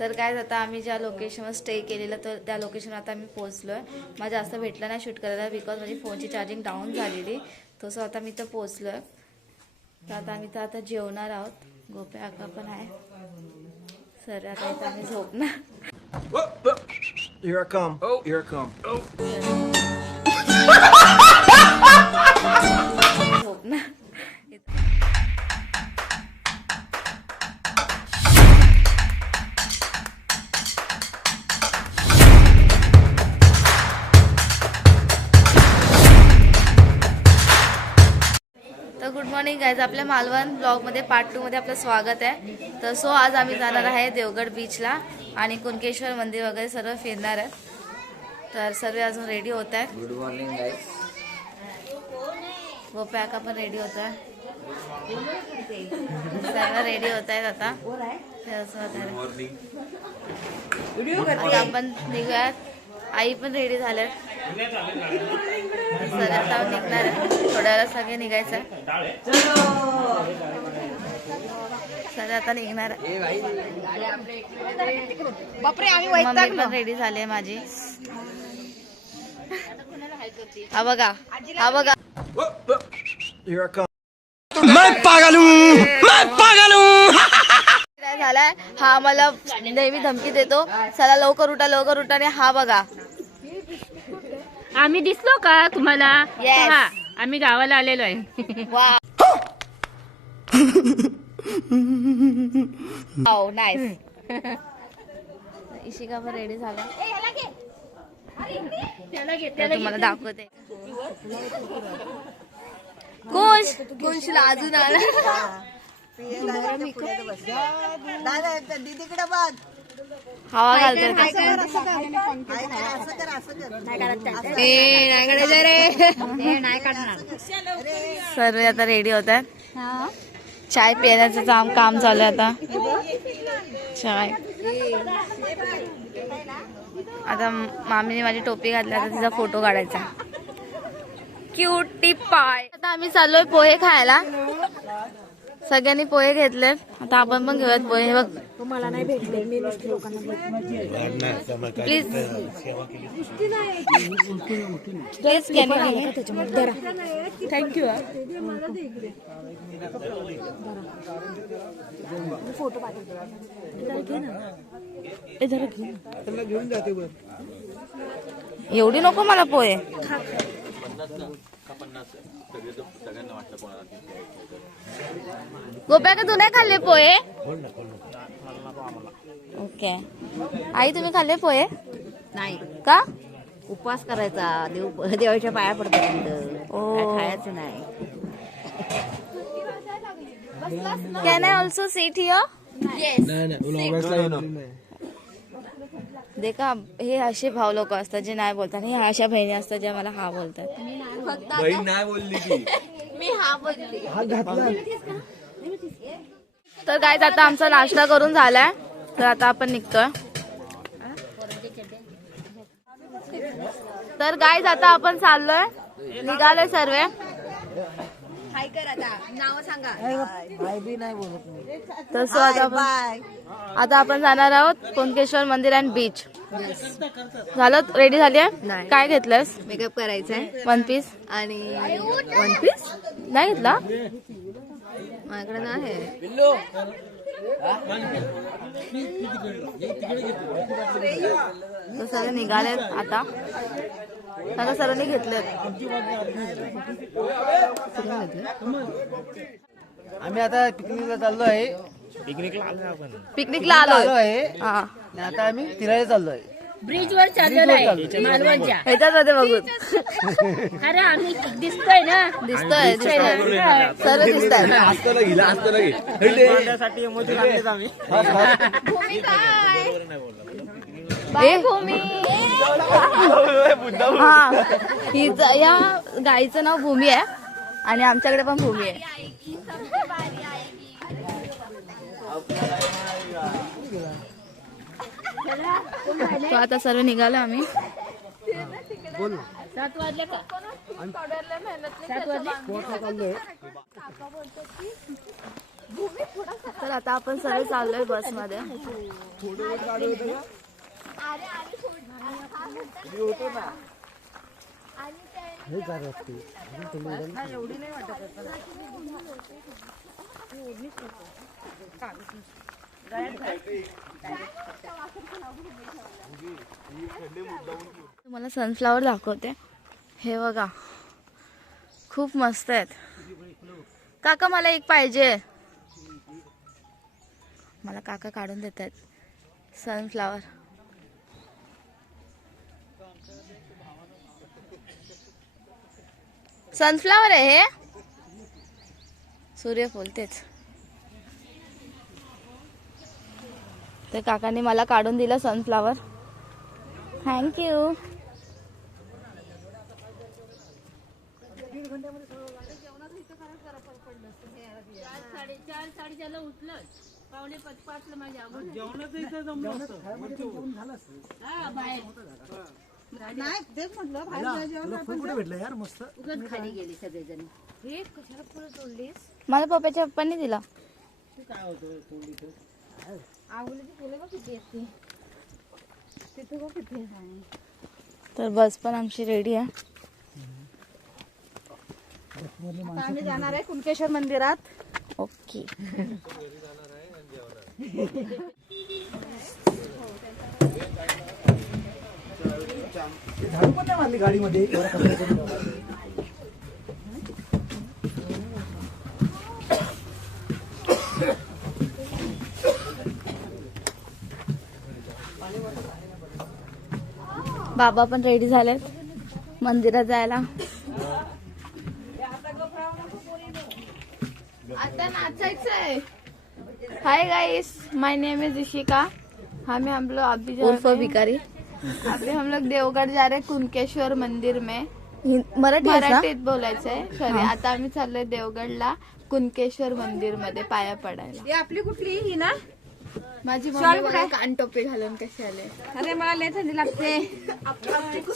तर काय आता आम्ही ज्या लोकेशनवर स्टे केलेलं तर त्या लोकेशनवर आता आम्ही पोहोचलो आहे. मला जास्त भेटलं नाही शूट करायला बिकॉज माझी फोनची चार्जिंग डाऊन झालेली. तसं आता मी तर पोहोचलो आहे. तर आता आम्ही तर आता जेवणार आहोत. गोप्या आका पण आहे. सर आता इथं आम्ही झोपणार. Here I come. Oh, here I come. झोपणार. तर गुड मॉर्निंग गाईज, आपल्या मालवण ब्लॉगमध्ये पार्ट 2 मध्ये आपलं स्वागत आहे. तर सो आज आम्ही जाणार आहे देवगड बीचला आणि कुणकेश्वर मंदिर वगैरे सर्व फिरणार आहे. तर सर्व अजून रेडी होत आहेत. Good morning guys. गोप्या का पण रेडी होत आहे. सर्व रेडी होत आहेत आता. आपण निघूयात. आई पण रेडी झाल्यात. सर आता निघणार आहे. थोड्या वेळा सगळे निघायचं. सर आता निघणार. मम्मी पण रेडी झाले माझी. हा बघा, हा बघा. Here I come. काय झालाय, हा मला नेहमी धमकी देतो. चला लवकर उठा, लवकर उठा. आणि हा बघा, आम्ही दिसलो का तुम्हाला? Yes. हा, आम्ही गावाला आलेलो आहे. वा नाईस. इशिका पण रेडी झाला. तुम्हाला दाखवते. कोणशीला अजून आला. हवा घालते. सर्व आता रेडी होत आहेत. चाय पिण्याचं काम चालू आहे आता. चाय आता मामीने माझी टोपी घातली. आता तिचा फोटो काढायचा. क्यूटी पाय. आता आम्ही चाललोय पोहे खायला. सगळ्यांनी पोहे घेतलेत. आता आपण पण घेऊयात पोहे. बघ तुम्हाला नाही भेटले, मी नुसते लोकांना प्लीज प्लीज थँक्यू. फोटो पाठवते. घेऊन जाते वर. एवढी नको मला पोहे. गोप्या का तू नाही खाल्ले पोहे? ओके. आई तुम्ही खाल्ले पोहे? नाही का? उपवास करायचा, देवाच्या पाया पडतात. खायचं नाही. Can I also sit here? देखा, हे असे भाव लोक असतात जे नाही बोलतात. हे अशा बहिणी असतात ज्या मला हा बोलतात. बहीण नाही बोलली की मी हा बोलली. तर गाईज आता आमचा नाश्ता करून झालाय. तर आता आपण निघतोय. तर गाईज आता आपण चाललोय, निघालोय सर्व. तसं आता आपण जाणार आहोत कुणकेश्वर मंदिर अँड बीच. झालं, रेडी झाली आहे. काय घेतलंस? मेकअप करायचंय. वन पीस आणि वन पीस नाही घेतला माझ्याकडे नाही. तर सर्व निघाले आता. आता सर्वांनी घेतलेत. आम्ही आता पिकनिकला चाललो आहे. पिकनिकला आलोय. हा, आणि आता आम्ही फिरायला चाललो आहे. ब्रिज वर चाललेलो आहे मालवणच्या. ह्याच्यात होते बघून. अरे आम्ही दिसतोय ना. दिसतोय सर्व दिसत आहे. हा, या गाईचं नाव भूमी आहे आणि आमच्याकडे पण भूमी आहे. तो आता सर्व निघालो आम्ही. 7 वाजले का? 7 वाजले. तर आता आपण सर्व चाललोय बसमध्ये. तुम्हाला सनफ्लावर दाखवते. हे बघा खूप मस्त आहेत. काका मला एक पाहिजे. मला काका काढून देत आहेत सनफ्लावर. सनफ्लावर आहे हे. सूर्यफूल तेच. तर काकांनी मला काढून दिलं सनफ्लावर. थँक्यू. खाली गेली सगळेजण. मला पप्पाच्या पप्पांनी दिला. तर बस पण आमची रेडी आहे. आम्ही जाणार आहे कुणकेश्वर मंदिरात. ओके. झाडू पण नाही मारली गाडीमध्ये. बाबा पण रेडी झालेत मंदिरात जायला. आता नाचायचंय. Hi guys, my name is Ishika. हम लोग अभी उर्फ भिकारी. अभी हम लोग देवगढ़ जा रहे हैं कुणकेश्वर मंदिर में. मराठीत बोलायचंय. सॉरी. आता आम्ही चाललोय देवगडला कुणकेश्वर मंदिर मध्ये पाया पडायला. आपली कुठली ही ना. माझी मम्मी बघा कानटोपी घालून कशी आले. अरे मला लय थंडी लागते.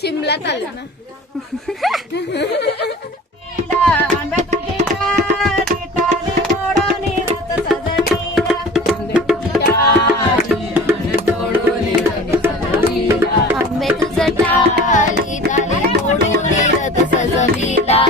शिमल्यात आले ना. आंबे तुझं टाली डाली मोडून रथ सजविला.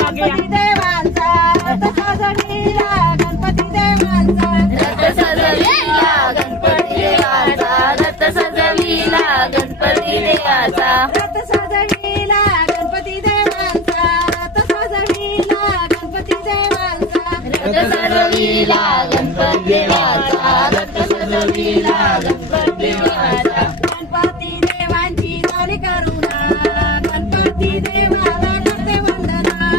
गणपती देवांचा रथ सजविला. गणपती देवांचा रथ सजविला गणपती देवाचा. रथ सजविला गणपती देवाचा. रथ सजविला गणपती देवांचा. रथ सजविला गणपती देवांचा. रथ सजविला गणपती देवाचा. रथ सजविला गणपती देवाचा. गणपती देवांची झाली करुणा. गणपती देवाला करते वंदना.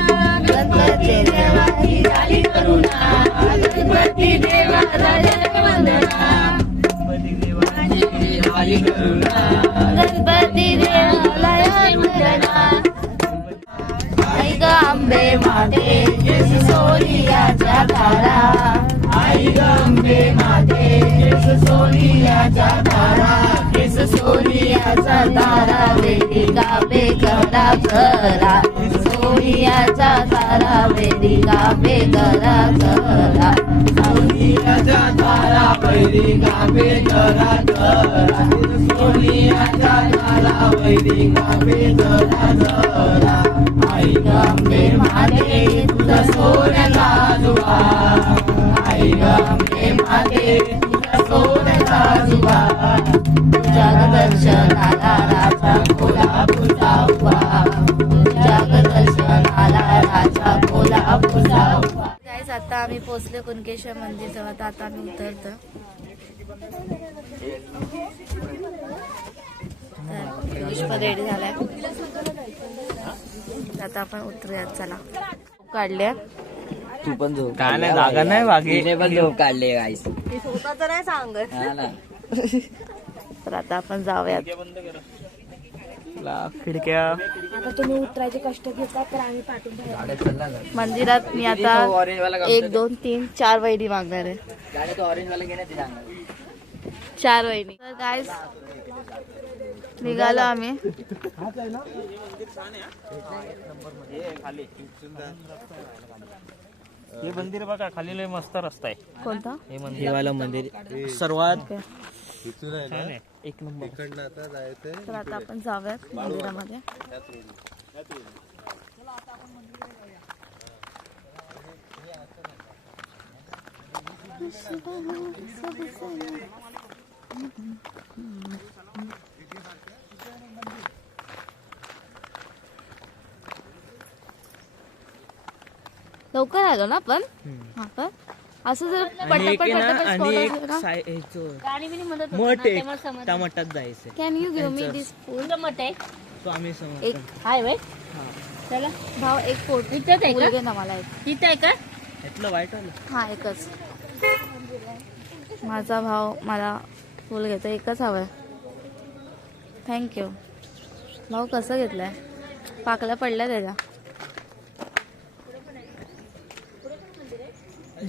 गणपती देवाची झाली करुणा. गणपती देवाला करते वंदना. गणपती देवाला वंदना. आई ग आंबे माते सोनियाच्या तारा. आई ग आंबे माते सोनियाच्या तारा. केस सोनियाचा तारा वेदिका बेकरा करा. सोनियाचा तारा वेदिका बेकरा करा. सोनियाचा तारा वेदिका बेकरा करा. सोनियाचा तारा वेदिका बेकरा करा. आई ग आंबे माते तुझा सोन्याचा जुवा. आई ग आंबे माते तुझा सोन्याचा जुवा. तुझ्या दर्शनाला राजा कोल्हापूरचा उभा. तुझ्या दर्शनाला राजा कोल्हापूरचा उभा. गाईस, आता आम्ही पोहोचलो कुणकेश्वर मंदिर जवळ. आता आम्ही उतरतो. पुष्प रेडी झालाय. आता आपण उतरूयात. चला काढल्या. तू पण झोप. काय नाही, जागा नाही बाकी. तिने पण झोप काढले गाईस. स्वतःच नाही सांगत. हा ना. तर आता आपण जाऊयात. खिडक्या आता तुम्ही उतरायचे कष्ट घेता तर आम्ही पाठवून मंदिरात. मी आता 1 2 3 4 वहिनी मागणार आहे. गाडी तो ऑरेंज वाला घेणे ते सांगा. 4 वहिनी. तर गाईस निघालो आम्ही. हे मंदिर बघा खाली लय मस्त रस्ता आहे. कोणता? हे मंदिर देवाला मंदिर सर्वात ओके. छान आहे. एक नंबर. तर आता आपण जाऊयात मंदिरामध्ये. लवकर आलो ना आपण. आपण असं जर पटापट गाणी बिणी म्हणत होतो मठ ना, एक तेव्हा समजलं. त्या मठात जायचंय. Can you give me this food? तुझं मत आहे तो आम्ही समज एक हाय वय चला भाव एक पोट इथंच आहे का? घे ना मला एक. इथं आहे का? यातलं वाईट आलं. हा एकच. माझा भाव मला फुल घेतो, एकच हवंय. थँक्यू. भाऊ कसं घेतलंय? पाकल्या पडल्या त्याच्या.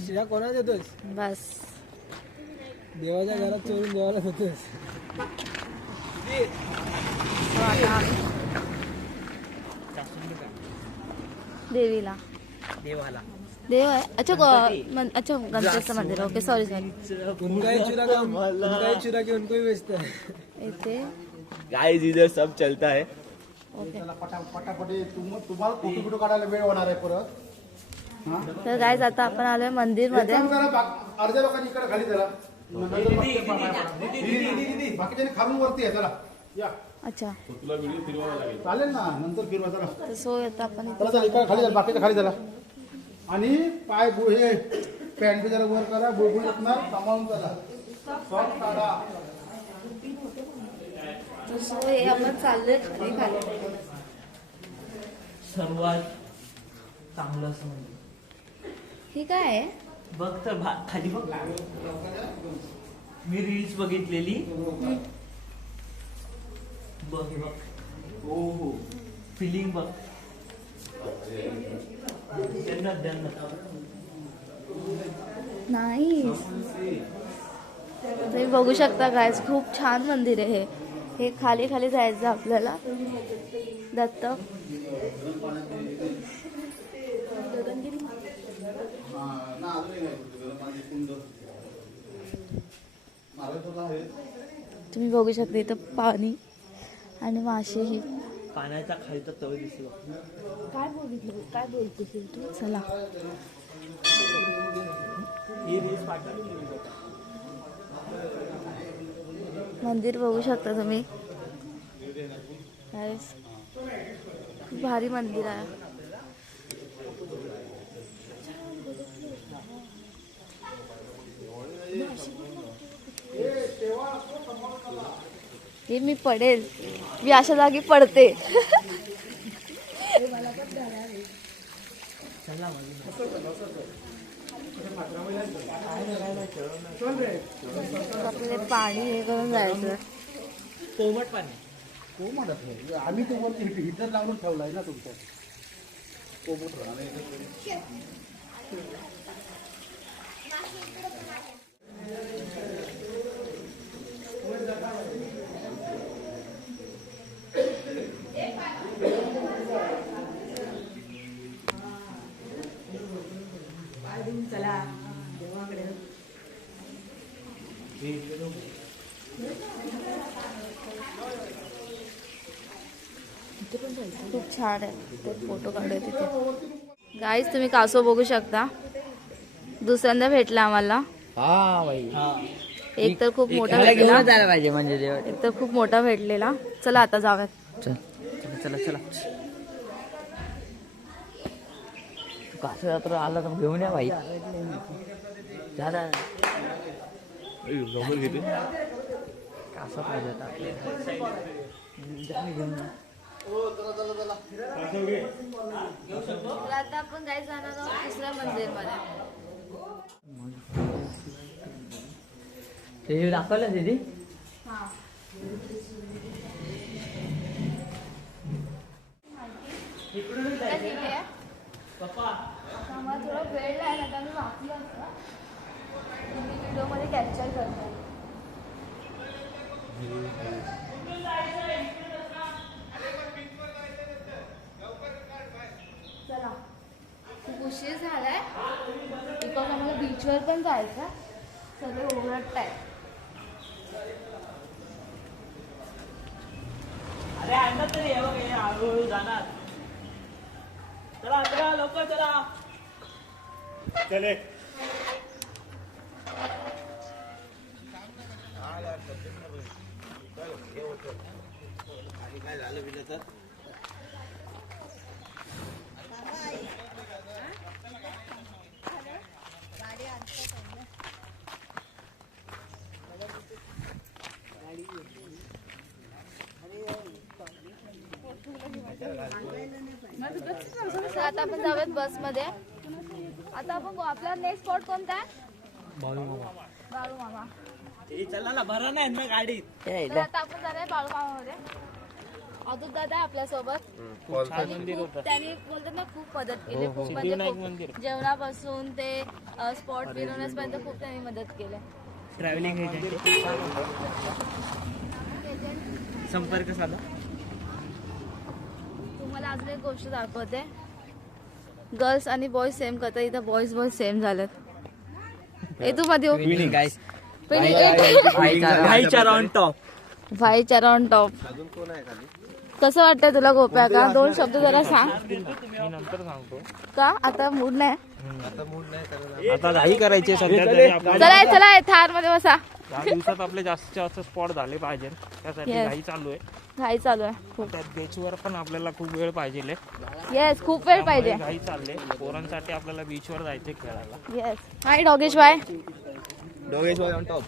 शिरा कोणाला देतोस? बस देवाच्या घरात चोरून देवाला देतोस. तो आता आम्ही देवीला. देवाला देव आहे. अच्छा अच्छा गणपतीचं मंदिर. ओके सॉरी उनका ही चुरा के उनको ही बेचता है. इथे गाइस इधर सब चलता है. ओके. पटापटी तुम्हाला फोटो बिटो काढायला वेळ होणार आहे परत. तर गाईज आता आपण आलोय मंदिर मध्ये. अर्ध्या लोकांनी इकडे खाली चला, बाकीच्या खालून वरती आहे. चला या, अच्छा चालेल ना, नंतर फिरवा. चला तर सो येतं आपण इथे. चला चला इकडे खाली चला, बाकीच्या खाली चला. आणि पाय हे पॅन्ट बी जरा वर करा, बुळबुळ येत ना, सांभाळून चला. सॉफ्ट काढा. तर सो हे आपण चाललोय खाली खाली. सर्वात चांगलं असं म्हणजे हे काय आहे? बघ तर खाली बघ. मी रील्स बघितलेली. बघ हे बघ. हो फिलिंग बघ. नाही तुम्ही बघू शकता गाईज, खूप छान मंदिर आहे हे. खाली खाली जायचं आपल्याला. दत्त तुम्ही बघू शकता इथं पाणी आणि मासेही. पाण्याचा खालचा तळ दिसलो. काय बोलतेस तू? चला मंदिर बघू शकता तुम्ही. Guys, खूप भारी मंदिर आहे. हे मी पडेल, मी अशा जागी पडते. आपल्याला पाणी हे करून जायचं. कोमट पाणी. हो म्हणत नाही, आम्ही तो वरती हिटर लावून ठेवलाय ना तुमच्या. कोमट राहणार. खूप छान आहे. ते फोटो काढले तिथे. गाईज तुम्ही कासव बघू शकता. दुसऱ्यांदा भेटला आम्हाला. हा बाई. एक तर खूप मोठा मला भेटलेला. घेऊन जायला पाहिजे म्हणजे देवा. एक तर खूप मोठा भेटलेला. चला आता जाऊयात. चल चला चला. कासं यात्र आला तर घेऊन या बाई. झाला कासं पाहिजे आता. घेऊन या. तर आता आपण काय जाणार आहोत दुसऱ्या मंदिर मध्ये. ते दाखवलं दीदी. आम्हाला थोडा वेळ लागला, आता मी वाचलं असतं. तुम्ही व्हिडिओमध्ये कॅप्चर करतो. चला खूप उशीर झालाय. जायचं, सगळे ओरडत आहेत. अरे आणणार तरी हे बघ, हे हळूहळू जाणार. चला चला लवकर चला. चले. तर आता आपण जाऊयात बसमध्ये. आता आपण आपला नेक्स्ट स्पॉट कोणता आहे? बाळू मामा. चला ना, भरा नाही ना गाडीत. तर आता आपण जाणार आहे बाळू मामामध्ये. अजून दादा आहे आपल्यासोबत. त्यांनी बोलतात ना खूप मदत केली, खूप म्हणजे खूप जेवणापासून ते स्पॉट फिरवण्यापर्यंत खूप त्यांनी मदत केली. ट्रॅव्हलिंग संपर्क साधा. तुम्हाला अजून एक गोष्ट दाखवते. गर्ल्स आणि बॉईज सेम करतात, इथं बॉईज सेम झालेत. ए तू मध्ये भाईचारा ऑन टॉप. भाईचारा ऑन टॉप. कसं वाटतंय तुला गोप्या? का 2 शब्द जरा सांग. नंतर सांगतो. का आता मूड नाही? आता घाई करायची सध्या तरी आपल्याला. चला चला थार मध्ये बसा. या दिवसात आपले जास्तीत जास्त स्पॉट झाले पाहिजे, त्यासाठी Yes. घाई चालू आहे. घाई चालू आहे खूप. त्यात बीचवर पण आपल्याला खूप वेळ पाहिजे. येस खूप वेळ पाहिजे. घाई चालले. पोरांसाठी आपल्याला बीचवर जायचे खेळायला. येस. हाय डॉगेश bye. On top.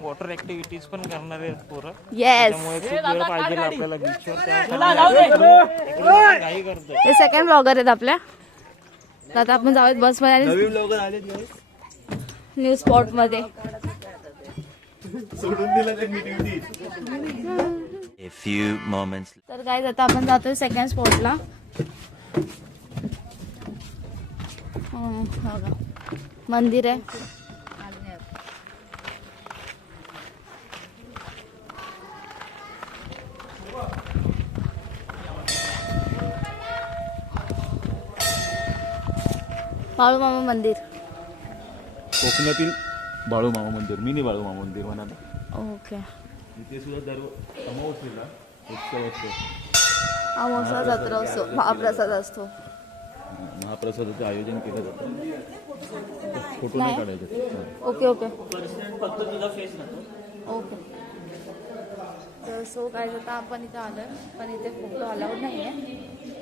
Water activities पण करणार आहेत पोरं. येस. त्यामुळे खूप वेळ पाहिजे आपल्याला बीचवर. त्यासाठी घाई करतोय. हे सेकंड ब्लॉगर आहेत आपल्या. तर आता आपण जाऊयात बसमध्ये आणि न्यू स्पॉट मध्ये. A few moments. तर गाईज आता आपण जातोय सेकंड स्पॉटला. मंदिर आहे. बाळू मामा मंदिर. कोकणातील बाळू मामा मंदिर, मिनी बाळू मामा मंदिर म्हणाले. ओके. इथे सुद्धा दर अमावस्येला उत्सव असतो. अमावस्या जत्रा असतो, महाप्रसाद असतो. महाप्रसादाचं आयोजन केलं जातं. फोटो नाही काढायचे. ओके ओके फक्त तुझा फेस नको. ओके. तर सो काय आता आपण इथं आलोय, पण इथे फोटो अलाउड नाही आहे.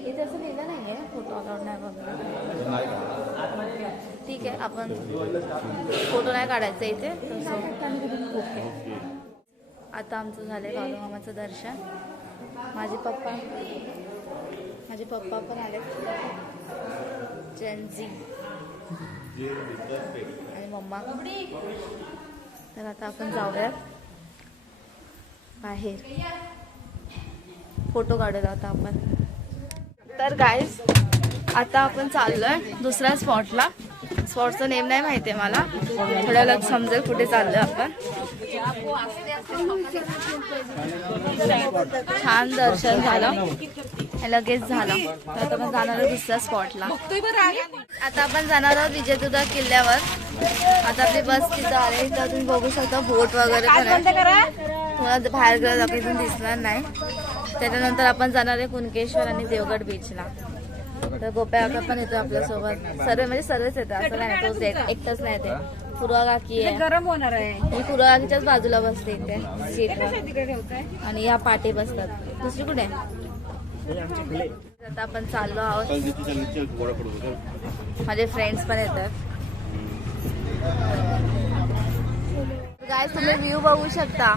इथे असं लिहिलं नाही आहे फोटो अलाउड नाही वगैरे. ठीक आहे, आपण फोटो नाही काढायचं इथे. ओके. आता आमचं झालंय बाळू मामाचं दर्शन. माझे पप्पा पण आले, जेन्झी आणि मम्मा. तर आता आपण जाऊयात बाहेर, फोटो काढूया आता आपण. तर गाईज आता आपण चाललोय दुसऱ्या स्पॉटला. स्पॉटचं नेम नाही माहिती आहे मला, थोड्या वेळात समजेल कुठे चाललोय आपण. छान दर्शन झालं, लगेच झालं. तर आता आपण जाणार आहोत दुसऱ्या स्पॉटला. आता आपण जाणार आहोत विजयदुर्ग किल्ल्यावर. आता आपली बस तिथं आली, तर तुम्ही बघू शकता बोट वगैरे पण आहे. थोडा बाहेर गेला तर इथून दिसणार नाही. त्याच्यानंतर आपण जाणार आहे कुणकेश्वर आणि देवगड बीचला. तर गोप्या काका पण येतो आपल्यासोबत. सर्व म्हणजे सर्वच येतात, असं नाही तो एकटाच नाही येते. पूर्वा काकी आहे, गरम होणार आहे. मी पूर्वा काकीच्याच बाजूला बसते इथे सीटवर, आणि या पाठी बसतात. दुसरी कुठे आहे? आता आपण चाललो आहोत. माझे फ्रेंड्स पण येतात. गाईस तुम्ही व्ह्यू बघू शकता,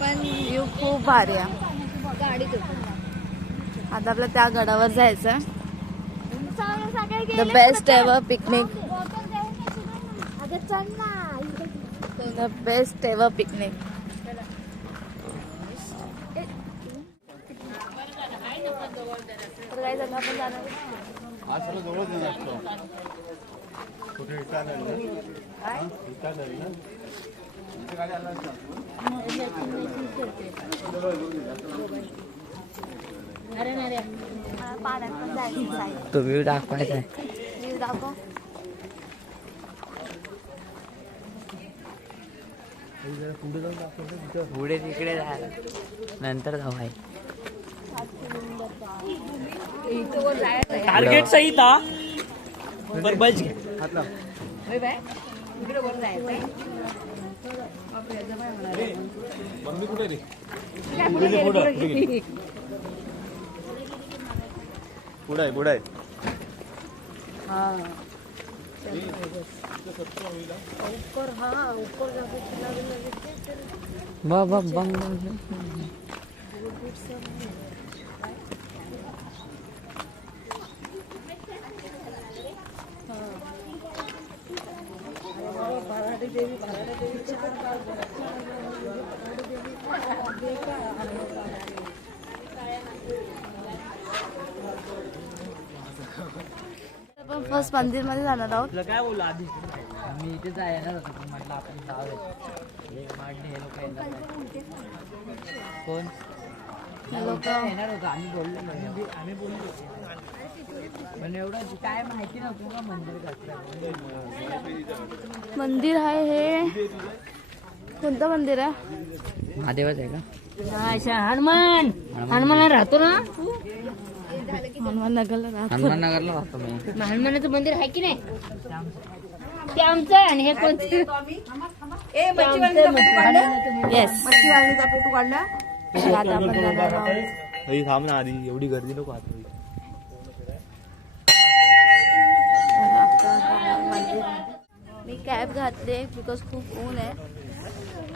पण व्ह्यू खूप भारी आहे. आता आपलं त्या गडावर जायचं. The best ever picnic. The best ever picnic. तर गाईस आता आपण जाणार पाण्यात पण जायचं. तो व्ह्यू दाखवायचा आहे. व्ह्यू दाखव. पुढे तिकडे जायला नंतर जाऊ आहे. टार्गेट सहित हा पण बस घे पुढे आहे आपण फर्स्ट मंदिर मध्ये जाणार आहोत. तुला काय बोलला आधी मी इथे येणार होतो पण म्हटलं आपण जाऊया. हे लोक येणार नाही. कोण हे लोक येणार होतो आम्ही बोललो. आम्ही बोललो पण एवढं काय माहिती नव्हतं का मंदिर कसं. मंदिर आहे हे. कोणतं मंदिर आहे? महादेवाच आहे का? अच्छा हनुमान हनुमान राहतो ना हनुमान नगरला राहतो. हनुमान नगरला राहतो मी. हनुमानाचं मंदिर आहे की नाही ते आमचं आहे आणि हे कोणतं ए मच्छी वाळणीचा फोटो काढला येस. मच्छी वाळणीचा फोटो काढला. आता आपण जाणार आहोत. थांब ना आधी एवढी गर्दी नको आता. मी कॅब घातले बिकॉज खूप ऊन आहे.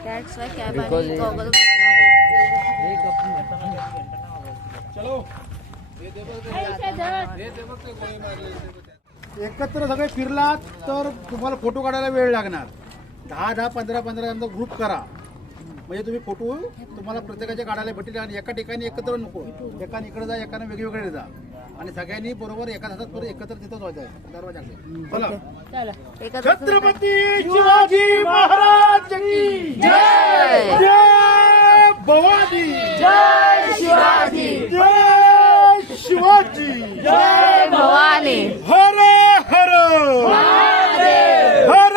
दॅट्स वाय कॅब Because आणि it- गॉगल. एकत्र सगळे फिरलात तर तुम्हाला फोटो काढायला वेळ लागणार. 10 15 ग्रुप करा म्हणजे तुम्ही फोटो तुम्हाला प्रत्येकाचे काढायला भेटेल. आणि एका ठिकाणी एकत्र नको, एकाने इकडे जा एकाने वेगवेगळे जा आणि सगळ्यांनी बरोबर एका हातात परत एकत्र तिथंच व्हायचं दरवाजा. एकत्र छत्रपती शिवाजी महाराज की जय. जय भवानी. जय शिवाजी. जय शिवाजी. जय भवानी. हर हर हर हर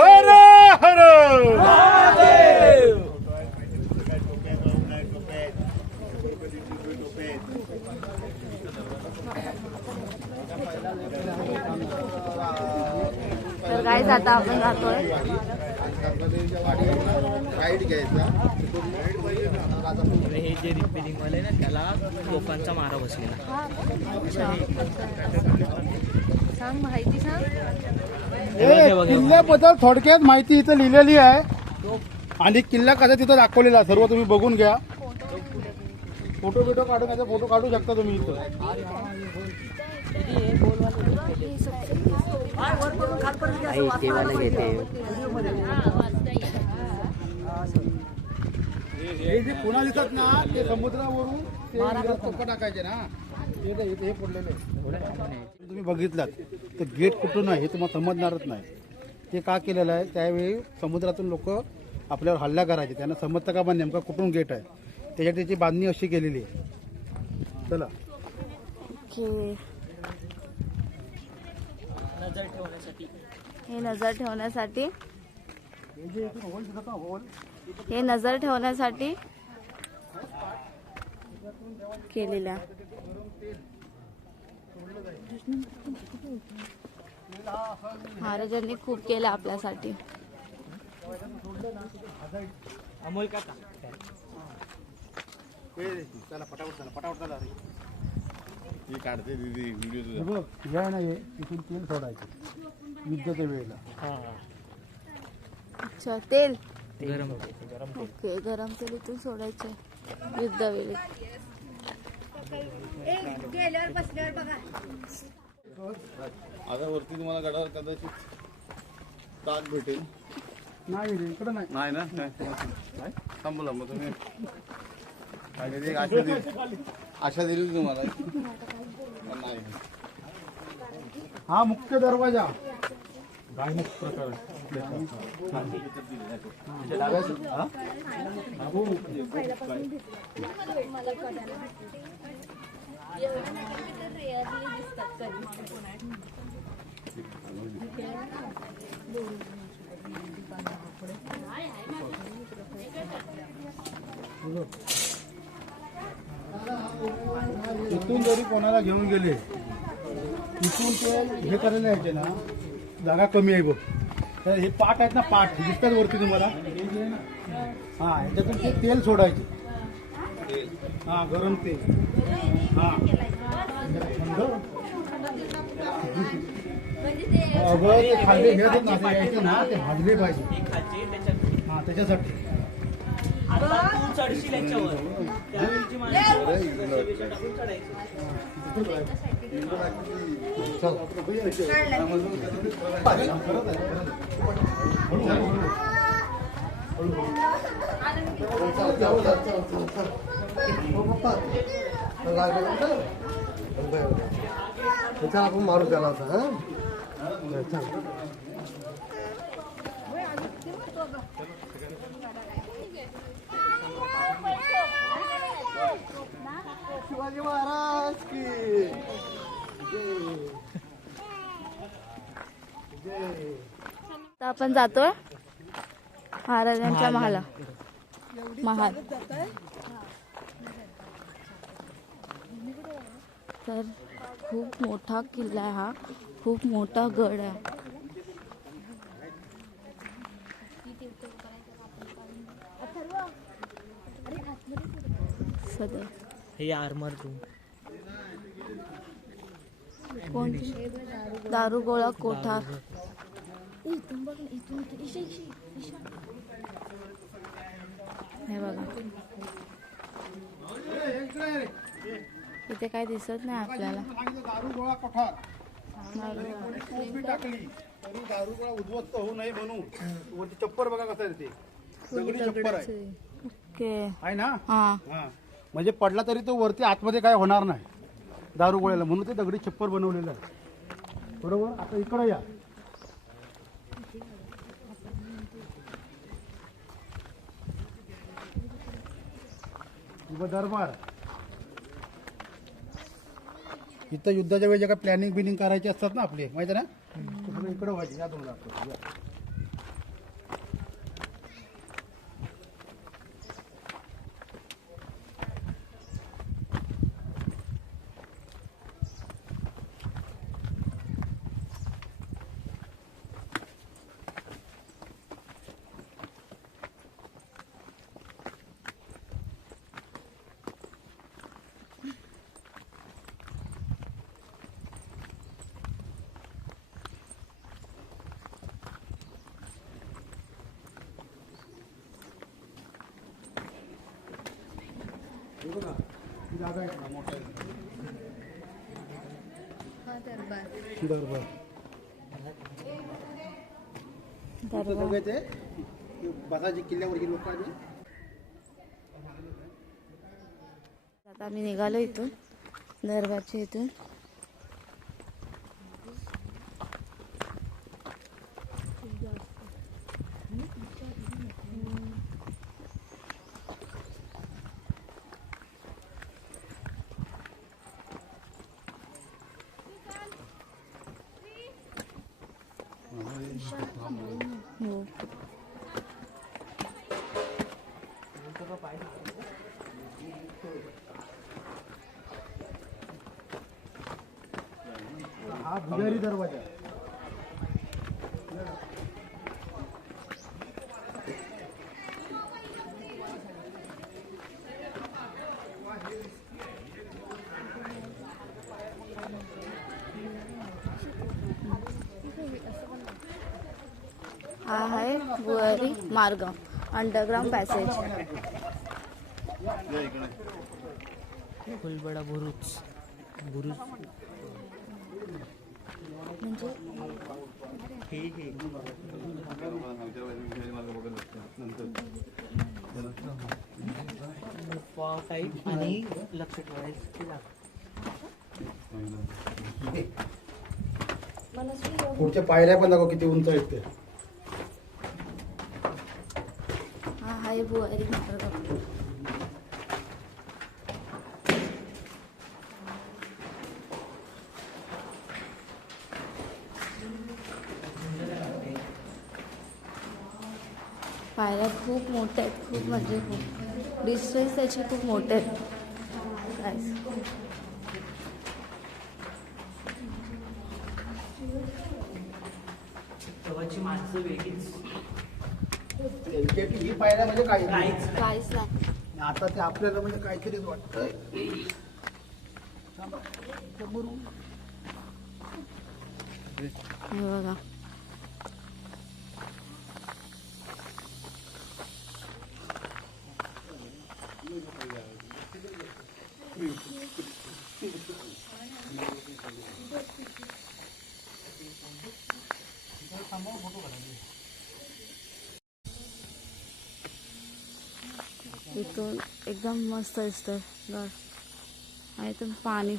हर हर. तर गाईज आता आपण जातोय. हे जे रिपेरिंग वाले ना त्याला लोकांचा मारा बसलेला. सांग माहिती सांग. किल्ल्याबद्दल थोडक्यात माहिती इथं लिहिलेली आहे आणि किल्ला कसा तिथं दाखवलेला आहे. सर्व तुम्ही बघून घ्या. फोटो बिटो काढून घ्यायचा. फोटो काढू शकता तुम्ही इथं. हे जे पुन्हा दिसत ना ते समुद्रावरून ते चक्क टाकायचे ना हे पडलेले तुम्ही बघितलात. तर गेट कुठून आहे हे तुम्हाला समजणारच नाही. ते का केलेलं आहे त्यावेळी समुद्रातून लोक आपल्यावर हल्ला करायचे. त्यांना समजतं का बा नेमका कुठून गेट आहे. त्याच्यात त्याची बांधणी अशी केलेली आहे. चला ओके. नजर ठेवण्यासाठी हे नजर ठेवण्यासाठी हे जे इथून होल दिसत ना होल हे नजर ठेवण्यासाठी केलेला. महाराजांनी खूप केलं आपल्यासाठी. अमोल काका चला पटापट चला. ही काढते दीदी व्हिडिओ हे बघ हे आहे ना हे इथून तेल सोडायचं युद्धाच्या वेळेला. अच्छा तेल. गरम ओके. गरम तेल इथून सोडायचे युद्धवेळी. गेल्यावर बसल्यावर बघा. आता वरती तुम्हाला गडावर कदाचित ताक भेटेल. नाही रे इकडं नाही. नाही ना काय थांबला मग तुम्ही काहीतरी आशा दिली तुम्हाला पण नाही. हा मुख्य दरवाजा. इथून जरी कोणाला घेऊन गेले इथून ते हे करायला यायचे ना जागा कमी आहे बघ तर हे पाट आहेत ना पाट दिसतात वरती तुम्हाला हा ह्याच्यातून ते तेल सोडायचे हा गरम तेल हा अगं ते खाल्ले हे होत ना ते यायचे ना ते भाजले पाहिजे ही खालची त्याच्यात हा त्याच्यासाठी आता तू चढशील याच्यावर त्यावेळीची माणसं पैसे टाकून चढायची. आपण मारू त्याला आता शिवाजी महाराज की आता आपण जातोय महाराजांच्या महाल तर खूप मोठा किल्ला आहे हा खूप मोठा गड आहे सदैव हे आर्मर रूम कोणती दारुगोळा कोठार हे बघा इथे काय दिसत नाही आपल्याला दारू गोळा कोठार कोणी टाकली तरी दारू गोळा उद्ध्वस्त होऊ नये म्हणून वरती चप्पर बघा कसं आहे ते दगडी चप्पर आहे ओके आहे ना हा हा म्हणजे पडला तरी तो वरती आतमध्ये काय होणार नाही दारू गोळ्याला म्हणून ते दगडी छप्पर बनवलेलं आहे बरोबर आता इकडे या दरबार इथं युद्धाच्या वेळी जे काय प्लॅनिंग बिनिंग करायची असतात ना आपले माहिती आहे ना ते सगळं इकडे व्हायचे या दोन दाखवतो जागा आहे ना मोठा दरबार दरबार सगळे ते बसाची किल्ल्यावरची लोक आली आता आम्ही निघालो इथून दरबारच्या इथून हो हा भुजारी दरवाजा हा आहे भुयारी मार्ग अंडरग्राउंड पॅसेज फुलबडा बुरुज म्हणजे काही आणि लक्ष ठेवायचं पुढच्या पायऱ्या पण दाखव किती उंच आहेत ते हा आहे भुयारी मार्ग पायऱ्या खूप मोठ्या आहेत, खूप म्हणजे खूप डिस्टन्स त्याचे खूप मोठे आहेत. Guys. तेव्हाची माणसं वेगळीच. ही पायऱ्या म्हणजे काय काहीच नाही. आता ते आपल्याला म्हणजे काहीतरीच वाटतंय. हे बघा इथून एकदम मस्त दिसतंय गड आणि इथून पाणी.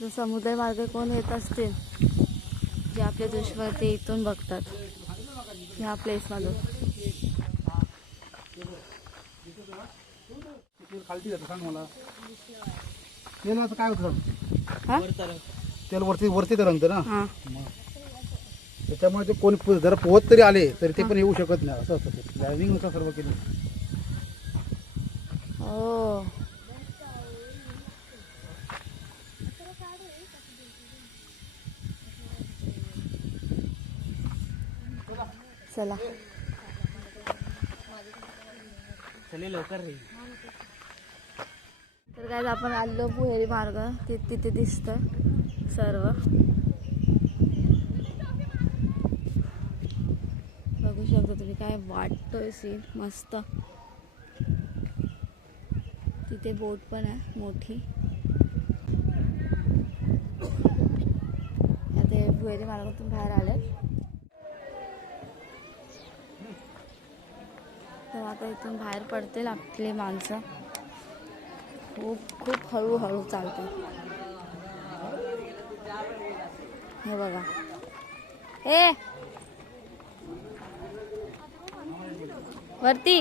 जर समुद्र मार्ग कोण येत असतील जे आपले दुश्मन ते इथून बघतात ह्या प्लेसमधून. खालती जातं सांग मला. तेलाचं काय होतं हा तेल वरती वरती तरंगतं ना, हा त्याच्यामुळे ते कोणी जरा पोहत तरी आले तरी ते पण येऊ शकत नाही असं असतं. ते ड्रायव्हिंग नुसार सर्व केलं. हो चला चले लवकर रे. तर काय आपण आलो भुहेरी मार्ग तिथे दिसतं सर्व. बघू शकता तुम्ही काय वाटतोय सीन मस्त. तिथे बोट पण आहे मोठी. आता हे भुहेरी मार्गातून बाहेर आले. तर आता इथून बाहेर पडतील आपली माणसं. खूप हळूहळू चालतात. हे बघा ए वरती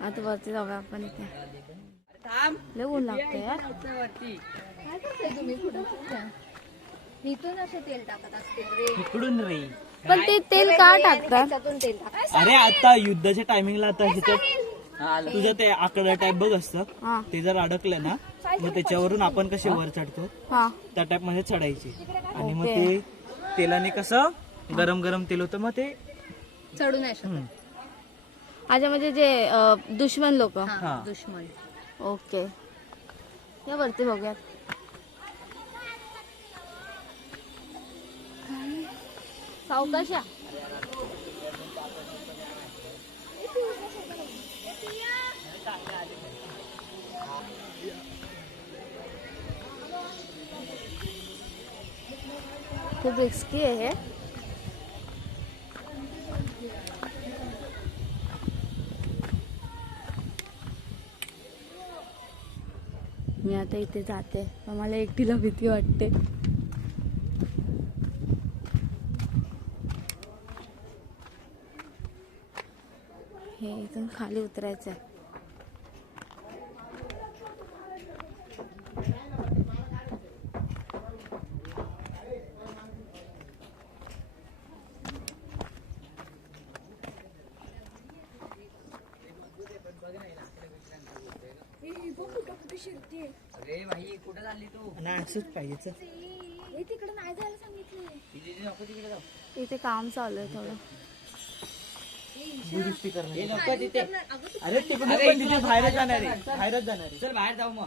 आता वरती जाऊया आपण. इथे लय ऊन लागतं यार. काय करताय तुम्ही? कुठं बघताय? इथून असे तेल टाकत असतील रे. इकडून रे. पण ते तेल का टाकतात? त्याच्यातून तेल टाकत. अरे आता युद्धाच्या टायमिंगला आता ह्याच्यात तुझं ते आकडा टाईप बघ असतं, हा ते जर अडकलं ना मग त्याच्यावरून आपण कसे वर चढतो हा त्या टाईप मध्ये चढायची. आणि मग ते तेलाने कसं गरम गरम तेल होतं मग ते चढू नाही शकत. अच्छा म्हणजे जे दुश्मन लोक. हा. दुश्मन. ओके या वरती बघूयात. सावकाशा खूप रिस्की आहे हे. मी आता इथे जाते पण मला एकटीला भीती वाटते. हे इथून खाली उतरायचं आहे. अरे भाई कुठे चालली तू? नाही असंच पाहिजे. तिकडे नाही जायला सांगितलं. नको तिकडे जाऊ. इथे काम चालू आहे थोडं. दुरुस्ती करणं. हे नको तिथे. अरे तिकडे पण तिथे बाहेरच जाणार आहे. बाहेरच जाणार आहे. चल बाहेर जाऊ मग.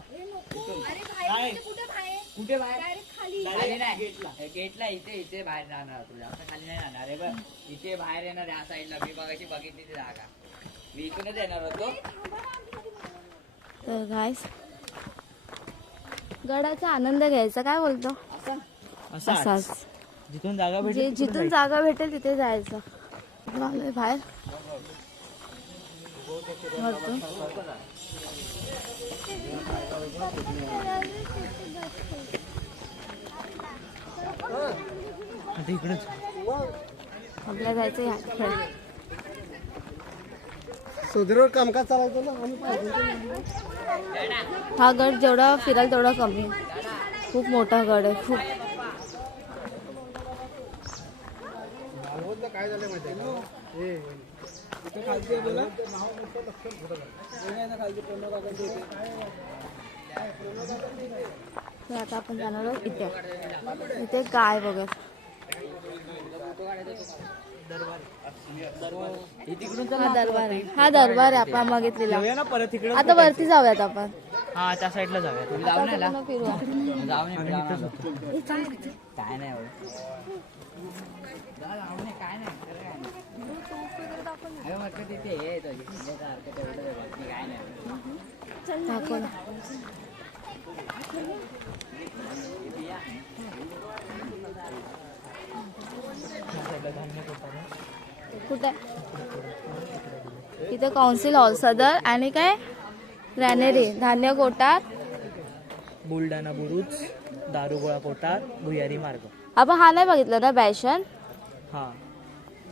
काय? कुठे बाहेर? खाली नाही. गेटला इथे बाहेर जाणार तुझ्या. आता खाली नाही जाणार आहे बघ. इथे बाहेर येणार या साईडला. मी बघायची बघितली ती जागा. मी इथूनच येणार होतो. तर गाईस गडाचा आनंद घ्यायचा. काय बोलतो? असं असाच जिथून जागा जे भेटेल तिथून जिथून जागा भेटेल तिथे जायचं. आलोय बाहेर वरतून. जायचं. आता इकडेच आपल्याला जायचं ह्या खेळ. सुधीरवर कामकाज चालायचं ना आम्ही हा गड जेवढा फिराल तेवढा कमी. खूप मोठा गड आहे खूप. काय झालं माहिती आहे का तर आता आपण जाणार आहोत इथे. इथे काय बघत हा दरबार आहे. हा दरबार आहे आपण बघितलेला. जाऊया ना परत तिकडे. आता वरती जाऊयात आपण. हा त्या साईडला जाऊया. तुम्ही जाऊन आला पूर्ण फिरूया. जाऊन ये, जाऊन आलो. काय नाही एवढं. जाऊन ये, काय नाही खरं काय नाही. अगं म्हटलं तिथे हे तुझी सारखं तेवढं आहे, बाकी काय नाही. दाखव ना. कुठे इथे कौन्सिल हॉल सदर आणि काय रॅनेरी धान्य कोठार. बुलढाणा बुरुज, दारुगोळा कोठार, भुयारी मार्ग. आपण हा नाही बघितलं ना बॅशन. हा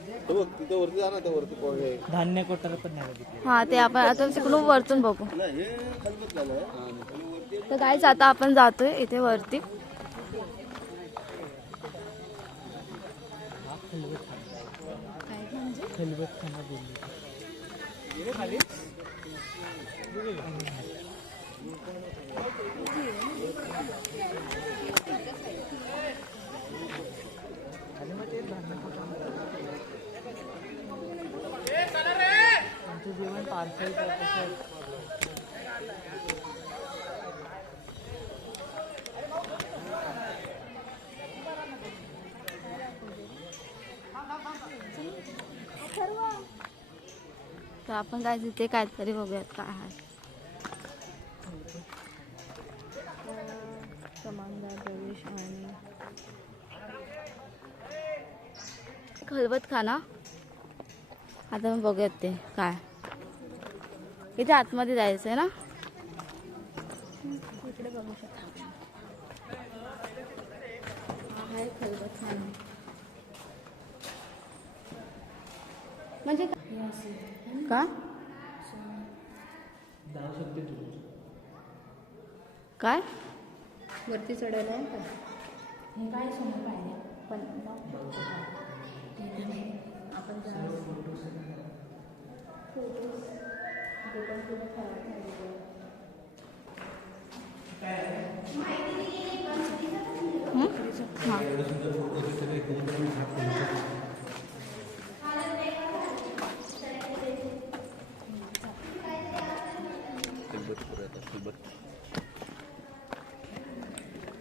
तिथे वरती जा ना, त्या वरती पोहे. धान्य कोठार पण नाही बघितले. हा ते आपण आता तिकडून वरतून बघू. नाही, हे खाली झालंय. तर काहीच आता आपण जातोय इथे वरती. खलबतखाना बोलली. आमचं जेवण पार्सल तर आपण काय तिथे काहीतरी बघूयात काय आहे. समानदार प्रवेश आणि खलबतखाना. आता मग बघूयात ते काय. इथे आतमध्ये जायचं आहे ना. इकडे बघू शकता हा आहे खलबतखाना. म्हणजे का काय वरती चढायला आहे का?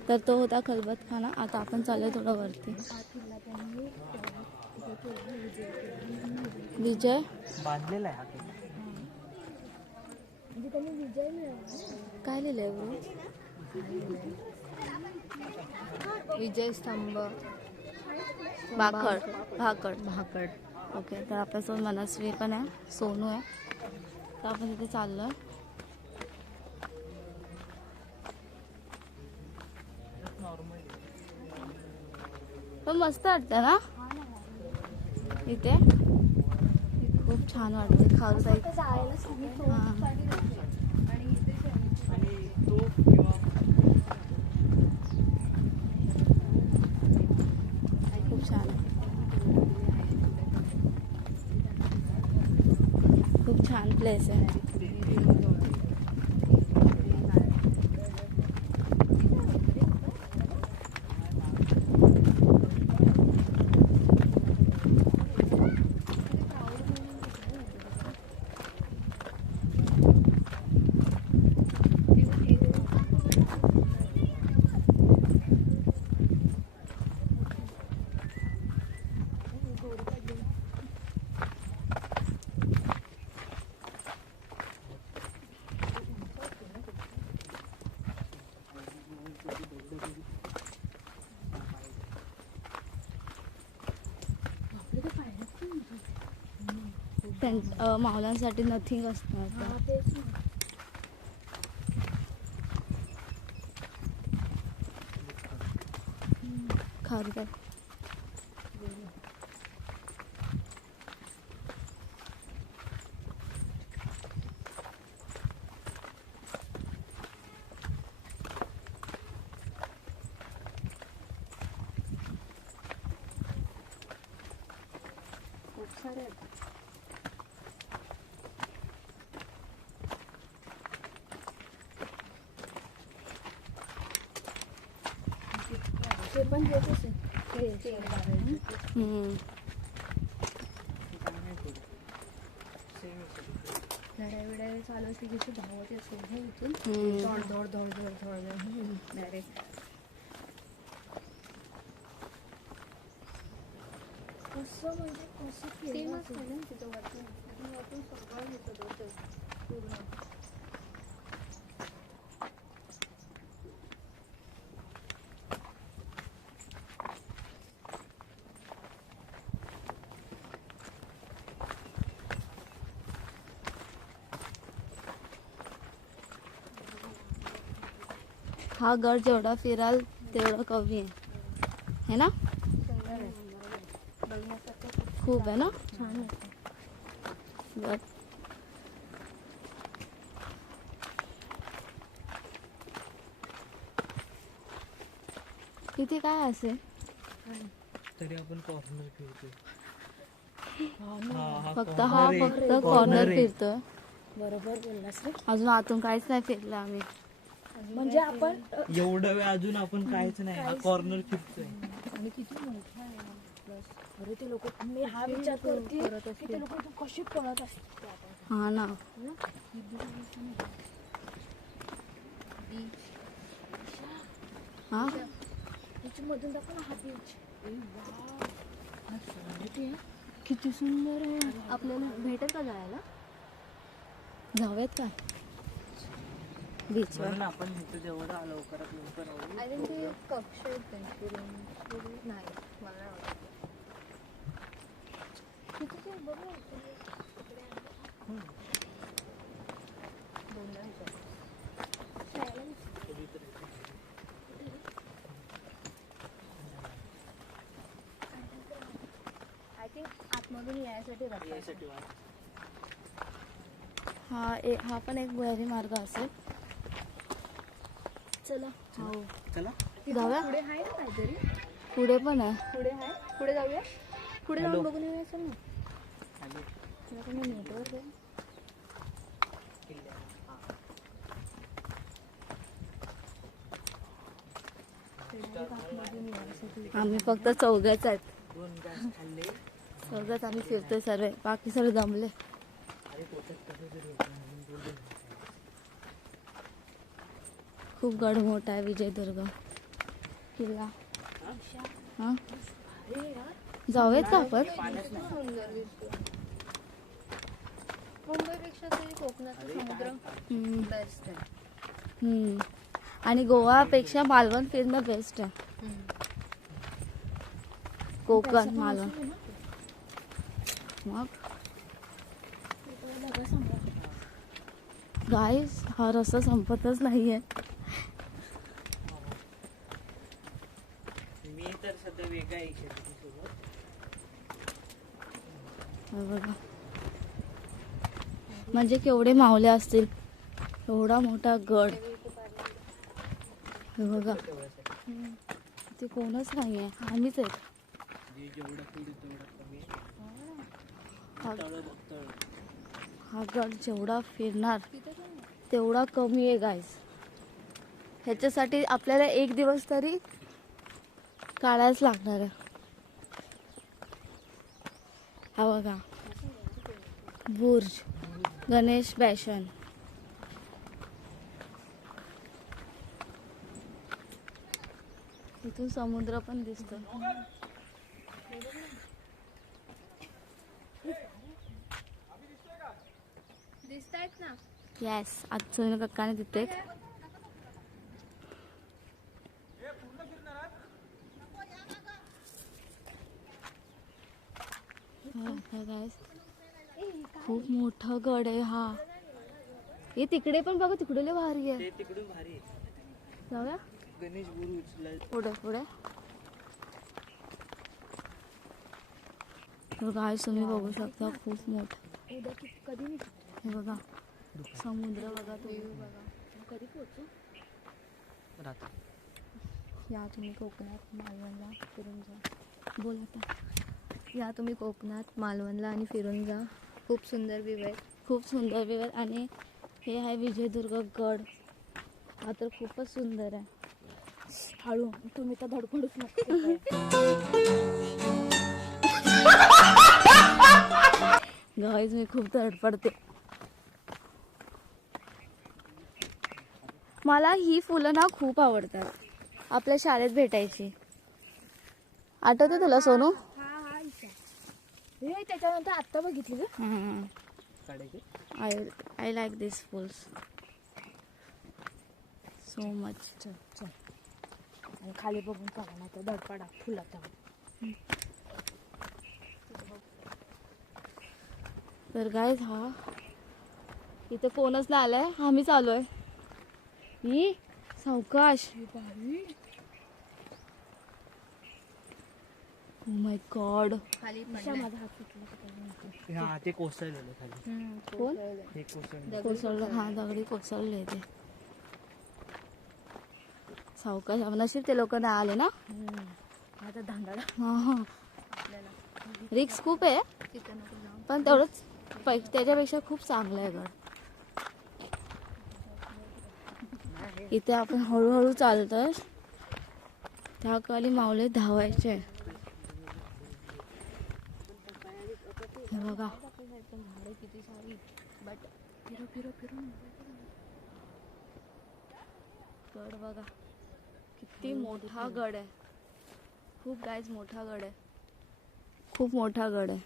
तर तो होता खलबतखाना. आता आपण चाललोय थोडं वरती. विजय बांधलेला आहे हा किल्ला. काय लिहिलंय ब्रो. विजय स्तंभ भाकड. भाकड. ओके. तर आपल्यासोबत मनस्वी पण आहे, सोनू आहे. तर आपण तिथे चाललोय. पण मस्त वाटतं ना इथे. खूप छान वाटते. खाऊ जायचं. हां. आणि तो किंवा खूप छान आहे. खूप छान प्लेस आहे. मावलांसाठी नथिंग असणार. खारी काय ते पण देतच आहे. हम्म. लढाई विडाई चालू असली की धावत असतो हे इथून हम्म. धोड धोड धोड धोड धोड डायरेक्ट. कसं म्हणजे कसं फेमस आहे ना तिथं वरतून वरतून सगळं येतं होतं पूर्ण. हा गड जेवढा फिराल तेवढा कमी आहे ना? खूप आहे ना? छान आहे. गड. तिथे काय असेल? तरी आपण कॉर्नर फिरतोय. फक्त कॉर्नर फिरतोय. बरोबर बोललास रे. अजून आतून काहीच नाही फिरलं आम्ही. म्हणजे आपण एवढा वेळ अजून आपण काहीच नाही, हा कॉर्नर फिरतोय. आणि किती मोठा आहे ना प्लस. अरे ते लोक मी हा विचार करते की ते लोक कशी पळत असतात. हा ना. हा त्याच्यामधून दाखव ना हा बीच. किती सुंदर आहे. आपल्याला भेटेल का जायला? जाऊयात का बीचवर? म्हणून आपण इथं जेवढं लवकरात लवकर आलो. आय थिंक ते कक्ष आहेत त्यांचे रूम नाही मला नाही वाटत. तिथे ते बघ ना, तिकडे आहे. दोनदा विचार. आय थिंक आतमधून यायसाठी रस्ता. हा पण एक भुयारी मार्ग असेल. चला. हो चला. जाऊया. पुढे आहे ना काहीतरी. पुढे पण आहे. पुढे आहे. पुढे जाऊया. पुढे जाऊन बघून येऊया. चल ना. नेटवर्क आहे. आम्ही फक्त चौघच आहेत. चौघच आम्ही फिरतोय सर्व. बाकी सर्व जमले. खूप गड मोठा आहे विजयदुर्ग किल्ला. हा जाऊयात का आपण? सुंदर दिसतो. मुंबईपेक्षा तरी कोकणाचं समुद्र बेस्ट आहे. आणि गोवापेक्षा मालवण फिरणं बेस्ट आहे. कोकण मालवण. मग गाईस हा रस्ता संपतच नाहीये. मी तर सध्या वेगळा एक सोबत. हे बघा म्हणजे केवढे मावले असतील. एवढा मोठा गड. हे बघा ते कोणच नाहीये. आम्हीच आहेत. जेवढा पुढे तेवढा कमी. हा गड जेवढा फिरणार तेवढा कमी आहे गाईस. ह्याच्यासाठी आपल्याला एक दिवस तरी काढायच लागणार आहे. हा बघा बुर्ज गणेश बॅशन. इथून समुद्र पण दिसतो. दिसतायत ना. येस आज सोनू काकाने तिथे खूप मोठा गड आहे हा. हे तिकडे पण बघा तिकडे लय भारी आहे. ते तिकडून भारी आहे. जाऊया गणेश बुरुजला. पुढे पुढे. गाईस तुम्ही बघू शकता खूप मोठा. हे बघा समुद्र बघा. तुम्ही बघा कधी पोहोचू. या तुम्ही कोकणात मालवणला फिरून जा. बोल आता या तुम्ही कोकणात मालवणला आणि फिरून जा. खूप सुंदर व्ह्यू आहे, खूप सुंदर व्ह्यू आहे. आणि हे आहे विजयदुर्ग गड. हा तर खूपच सुंदर आहे. हळू तुम्ही तर धडपडूच नका. गाईज मी खूप धडपडते. मला ही फुलं ना खूप आवडतात. आपल्या शाळेत भेटायची. आठवते तुला सोनू? हे त्याच्यानंतर आत्ता बघितली ग. I like this fools so much. चल चल आणि खाली बघून चला नाही तर धडपडा फुलाचा. तर गाईज हा इथे कोणच नाही आलाय. आम्ही चालू आहे. ही सावकाश. Oh my God. माझा हात सुटला. हा ते कोसळलेलं खाली. कोण ते कोसळलं. कोसळलं? हा दगडी कोसळले ते. सावकाश. नशीब ते लोक नाही आले ना. माझा धांदडा. हा हा. रिक्स खूप आहे पण तेवढंच त्याच्यापेक्षा खूप चांगलं आहे गड. इथे आपण हळूहळू चालतोय. त्या काली माऊले धावायचे. हे बघा किती सारी. बट फिरो फिरो फिरो गड बघा किती मोठा गड आहे. खूप गाईज मोठा गड आहे. खूप मोठा गड आहे.